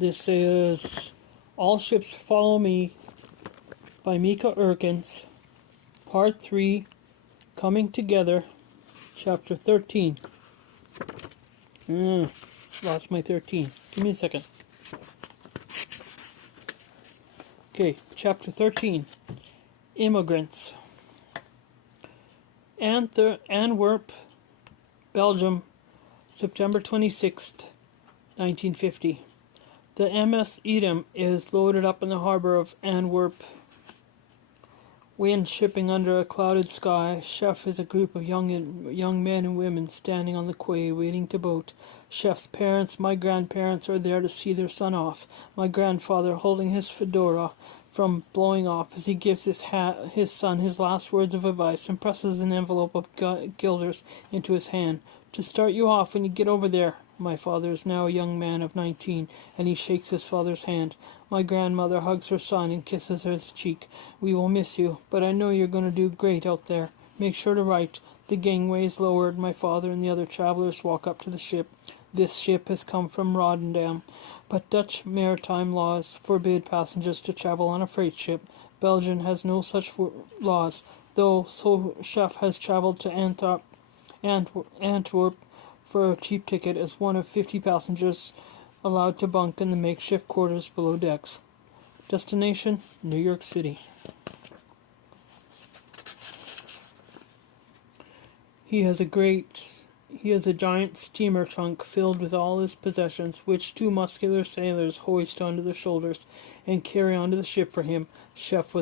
This is All Ships Follow Me by Mieke Eerkens, Part 3, Coming Together, Chapter 13. Lost my 13. Give me a second. Okay, Chapter 13, Immigrants. Antwerp, Belgium, September 26th, 1950. The MS Edam is loaded up in the harbor of Antwerp. Wind shipping under a clouded sky. Chef is a group of young men and women standing on the quay waiting to boat. Chef's parents, my grandparents, are there to see their son off. My grandfather holding his fedora from blowing off as he gives his son his last words of advice and presses an envelope of guilders into his hand. To start you off when you get over there. My father is now a young man of 19, and he shakes his father's hand. My grandmother hugs her son and kisses his cheek. We will miss you, but I know you're going to do great out there. Make sure to write. The gangway is lowered. My father and the other travelers walk up to the ship. This ship has come from Rotterdam, but Dutch maritime laws forbid passengers to travel on a freight ship. Belgium has no such laws, though so Chef has traveled to Antwerp for a cheap ticket as one of 50 passengers allowed to bunk in the makeshift quarters below decks. Destination, New York City. He has a giant steamer trunk filled with all his possessions, which two muscular sailors hoist onto their shoulders and carry onto the ship for him. Chef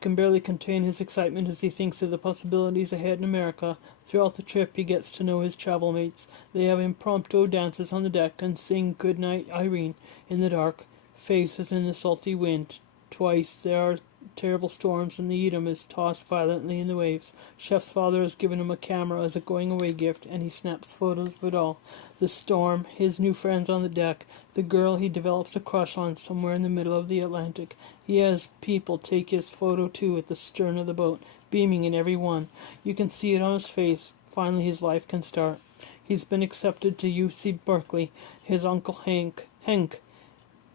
can barely contain his excitement as he thinks of the possibilities ahead in America. Throughout the trip, he gets to know his travel mates. They have impromptu dances on the deck and sing "Good Night, Irene" in the dark. Faces in the salty wind. Twice there are terrible storms and the Edam is tossed violently in the waves. Chef's father has given him a camera as a going-away gift, and he snaps photos of it all. The storm, his new friends on the deck, the girl he develops a crush on somewhere in the middle of the Atlantic. He has people take his photo too at the stern of the boat, beaming in every one. You can see it on his face. Finally his life can start. He's been accepted to UC Berkeley. His uncle Henk,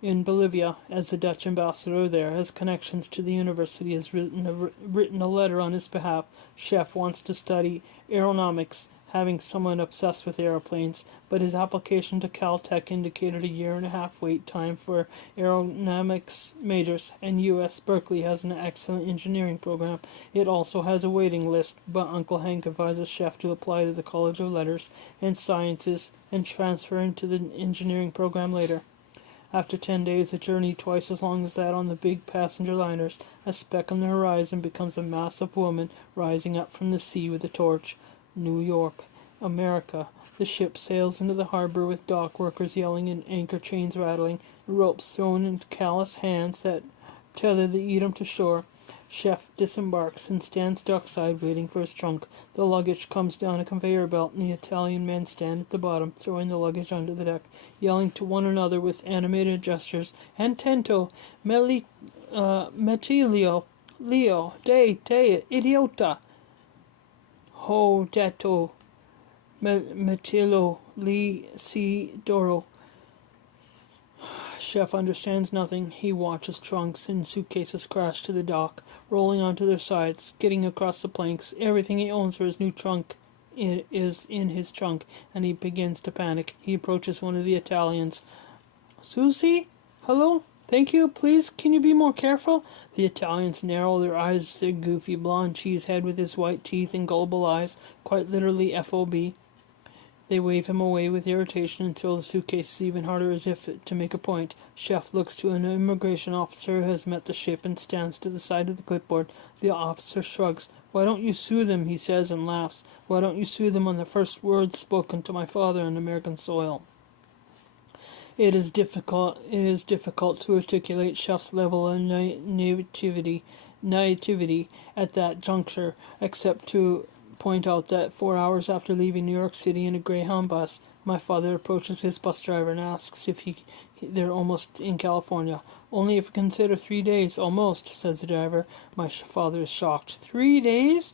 in Bolivia, as the Dutch ambassador there, has connections to the university, has written a letter on his behalf. Chef wants to study aeronautics, having someone obsessed with aeroplanes, but his application to Caltech indicated a 1.5-year wait time for aeronautics majors, and U.S. Berkeley has an excellent engineering program. It also has a waiting list, but Uncle Hank advises Chef to apply to the College of Letters and Sciences and transfer into the engineering program later. After 10 days, a journey twice as long as that on the big passenger liners, a speck on the horizon becomes a massive woman rising up from the sea with a torch. New York, America. The ship sails into the harbor with dock workers yelling and anchor chains rattling, ropes thrown into callous hands that tether the Edam to shore. Chef disembarks and stands dockside waiting for his trunk. The luggage comes down a conveyor belt and the Italian men stand at the bottom, throwing the luggage onto the deck, yelling to one another with animated gestures, "Antento, Metilio, Leo, te, idiota! Ho, detto, Metillo, li, si, doro." Chef understands nothing. He watches trunks and suitcases crash to the dock, rolling onto their sides, skidding across the planks. Everything he owns for his new trunk is in his trunk, and he begins to panic. He approaches one of the Italians. "Susie? Hello? Thank you. Please, can you be more careful?" The Italians narrow their eyes at their goofy blonde cheese head with his white teeth and gullible eyes, quite literally FOB. They wave him away with irritation and throw the suitcases even harder as if to make a point. Chef looks to an immigration officer who has met the ship and stands to the side of the clipboard. The officer shrugs. "Why don't you sue them?" he says and laughs. "Why don't you sue them on the first words spoken to my father on American soil?" It is difficult to articulate Chef's level of naivety at that juncture, except to point out that 4 hours after leaving New York City in a Greyhound bus, my father approaches his bus driver and asks if they're almost in California. "Only if you consider 3 days, almost," says the driver. My father is shocked. 3 days?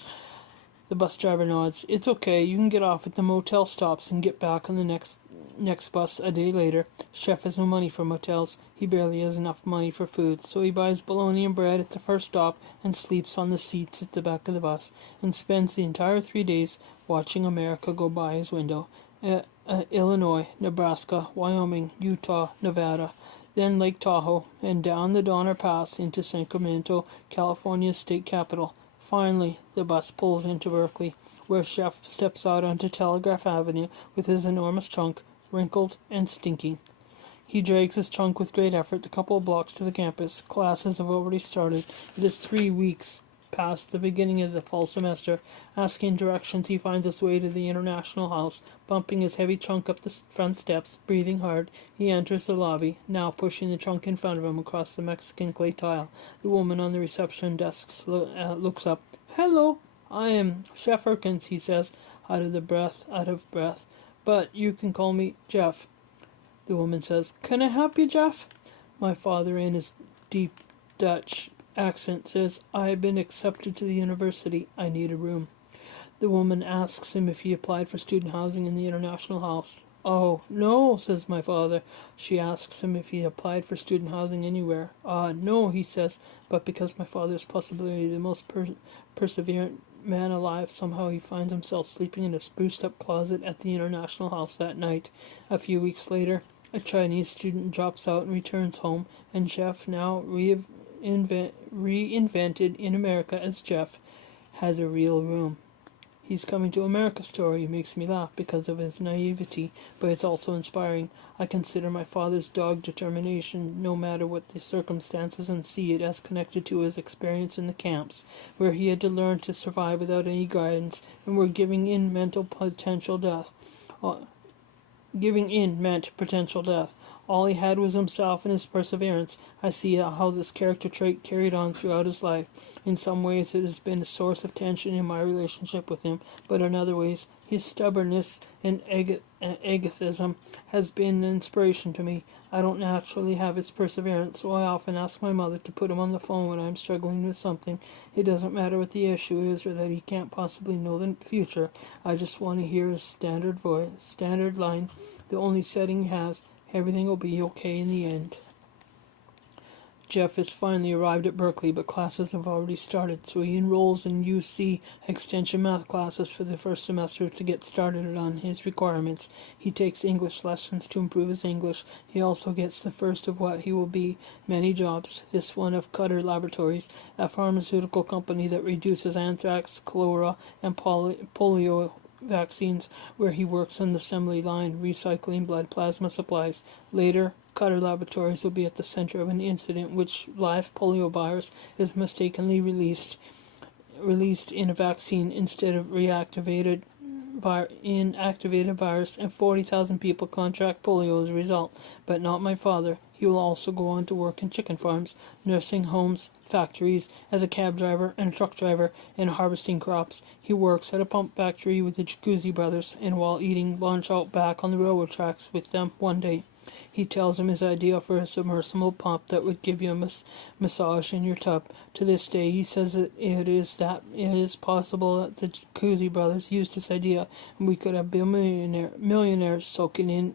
The bus driver nods. It's okay. You can get off at the motel stops and get back on the next bus a day later. Chef has no money for motels. He barely has enough money for food, so he buys bologna and bread at the first stop and sleeps on the seats at the back of the bus and spends the entire 3 days watching America go by his window. Illinois, Nebraska, Wyoming, Utah, Nevada, then Lake Tahoe, and down the Donner Pass into Sacramento, California's state capital. Finally, the bus pulls into Berkeley, where Chef steps out onto Telegraph Avenue with his enormous trunk, wrinkled and stinking. He drags his trunk with great effort the couple of blocks to the campus. Classes have already started. It is 3 weeks past the beginning of the fall semester. Asking directions, he finds his way to the International House. Bumping his heavy trunk up the front steps, breathing hard, he enters the lobby, now pushing the trunk in front of him across the Mexican clay tile. The woman on the reception desk looks up. "Hello, I am Chef Eerkens," he says, out of breath. "But you can call me Jeff." The woman says, "Can I help you, Jeff?" My father, in his deep Dutch accent, says, "I have been accepted to the university. I need a room." The woman asks him if he applied for student housing in the International House. "Oh, no," says my father. She asks him if he applied for student housing anywhere. No," he says, but because my father is possibly the most perseverant man alive, somehow he finds himself sleeping in a spruced-up closet at the International House that night. A few weeks later, a Chinese student drops out and returns home, and Jeff, now reinvented in America as Jeff, has a real room. He's coming to America story makes me laugh because of his naivety, but it's also inspiring. I consider my father's dogged determination, no matter what the circumstances, and see it as connected to his experience in the camps, where he had to learn to survive without any guidance, and where giving in meant potential death. All he had was himself and his perseverance. I see how this character trait carried on throughout his life. In some ways it has been a source of tension in my relationship with him, but in other ways his stubbornness and egotism has been an inspiration to me. I don't naturally have his perseverance, so I often ask my mother to put him on the phone when I'm struggling with something. It doesn't matter what the issue is or that he can't possibly know the future. I just want to hear his standard voice, standard line, the only setting he has. Everything will be okay in the end. Jeff has finally arrived at Berkeley, but classes have already started, so he enrolls in UC Extension Math classes for the first semester to get started on his requirements. He takes English lessons to improve his English. He also gets the first of what he will be many jobs, this one of Cutter Laboratories, a pharmaceutical company that reduces anthrax, cholera, and polio vaccines, where he works on the assembly line, recycling blood plasma supplies. Later, Cutter Laboratories will be at the center of an incident which live polio virus is mistakenly released in a vaccine instead of inactivated virus, and 40,000 people contract polio as a result. But not my father. He will also go on to work in chicken farms, nursing homes, factories, as a cab driver and a truck driver, and harvesting crops. He works at a pump factory with the Jacuzzi brothers, and while eating lunch out back on the railroad tracks with them one day, he tells him his idea for a submersible pump that would give you a massage in your tub. To this day, he says that it is possible that the Jacuzzi brothers used this idea, and we could have millionaires soaking in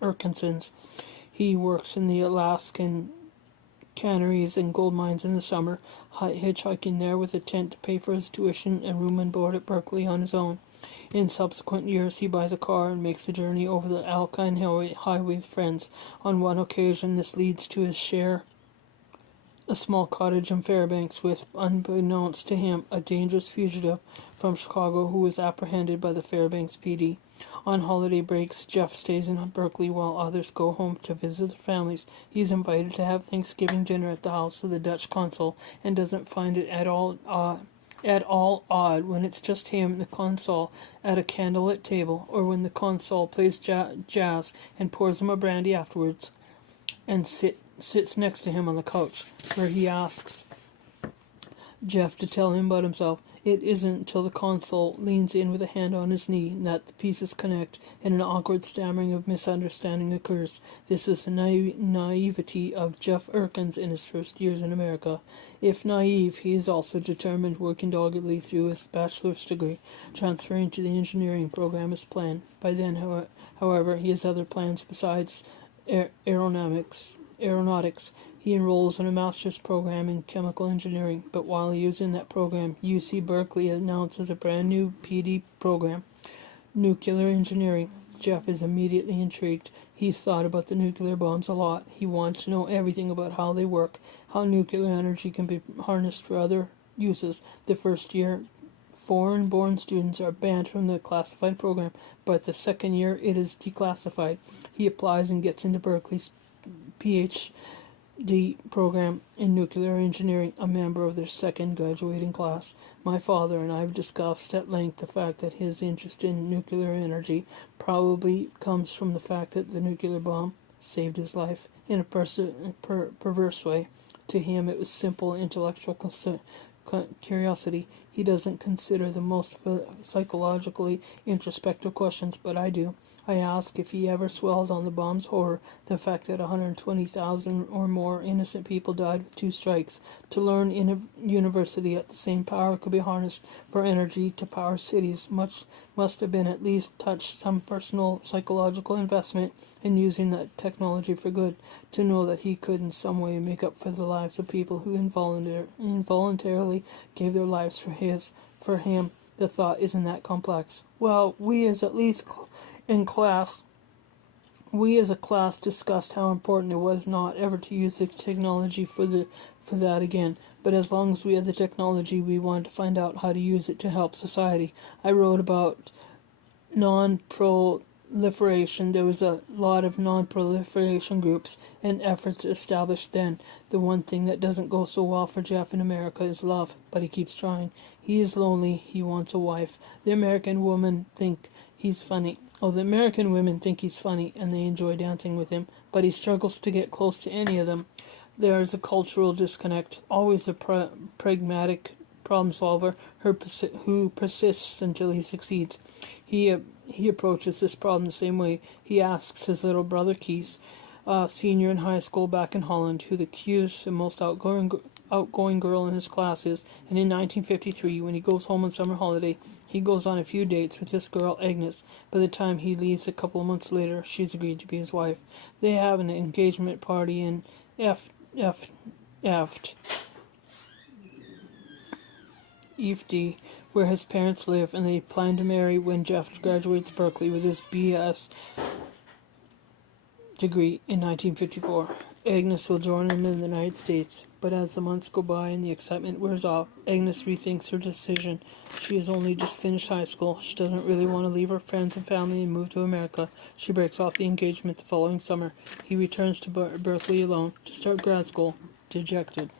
Eerkensons. He works in the Alaskan canneries and gold mines in the summer, hitchhiking there with a tent to pay for his tuition and room and board at Berkeley on his own. In subsequent years, he buys a car and makes the journey over the Alpine Highway with friends. On one occasion, this leads to his share a small cottage in Fairbanks with, unbeknownst to him, a dangerous fugitive from Chicago who was apprehended by the Fairbanks PD. On holiday breaks, Jeff stays in Berkeley while others go home to visit their families. He's invited to have Thanksgiving dinner at the house of the Dutch consul and doesn't find it at all odd when it's just him and the consul at a candlelit table, or when the consul plays jazz and pours him a brandy afterwards and sits next to him on the couch, where he asks Jeff to tell him about himself. It isn't till the consul leans in with a hand on his knee that the pieces connect and an awkward stammering of misunderstanding occurs. This is the naivety of Jeff Eerkens in his first years in America. If naive, he is also determined, working doggedly through his bachelor's degree, transferring to the engineering program as planned. By then, however, he has other plans besides aeronautics. He enrolls in a master's program in chemical engineering, but while he is in that program, UC Berkeley announces a brand new PD program, nuclear engineering. Jeff is immediately intrigued. He's thought about the nuclear bombs a lot. He wants to know everything about how they work, how nuclear energy can be harnessed for other uses. The first year, foreign-born students are banned from the classified program, but the second year it is declassified. He applies and gets into Berkeley's PhD program in nuclear engineering, a member of their second graduating class. My father and I have discussed at length the fact that his interest in nuclear energy probably comes from the fact that the nuclear bomb saved his life in a perverse way. To him, it was simple intellectual curiosity. He doesn't consider the most psychologically introspective questions, but I do. I ask if he ever swelled on the bomb's horror, the fact that 120,000 or more innocent people died with 2 strikes. To learn in a university that the same power could be harnessed for energy to power cities must have been at least touched some personal psychological investment in using that technology for good. To know that he could in some way make up for the lives of people who involuntarily gave their lives for him, the thought isn't that complex. Well, we as a class discussed how important it was not ever to use the technology for that again. But as long as we had the technology, we wanted to find out how to use it to help society. I wrote about non-proliferation. There was a lot of non-proliferation groups and efforts established then. The one thing that doesn't go so well for Jeff in America is love, but he keeps trying. He is lonely. He wants a wife. The American women think he's funny. The American women think he's funny and they enjoy dancing with him, but he struggles to get close to any of them. There is a cultural disconnect. Always a pragmatic problem solver who persists until he succeeds. He approaches this problem the same way. He asks his little brother Keith, senior in high school back in Holland, who the cutest and most outgoing girl in his class is, and in 1953, when he goes home on summer holiday, he goes on a few dates with this girl, Agnes. By the time he leaves a couple of months later, she's agreed to be his wife. They have an engagement party in EFD, where his parents live, and they plan to marry when Jeff graduates Berkeley with his BS degree in 1954. Agnes will join him in the United States, but as the months go by and the excitement wears off, Agnes rethinks her decision. She has only just finished high school. She doesn't really want to leave her friends and family and move to America. She breaks off the engagement the following summer. He returns to Berkeley alone to start grad school, dejected.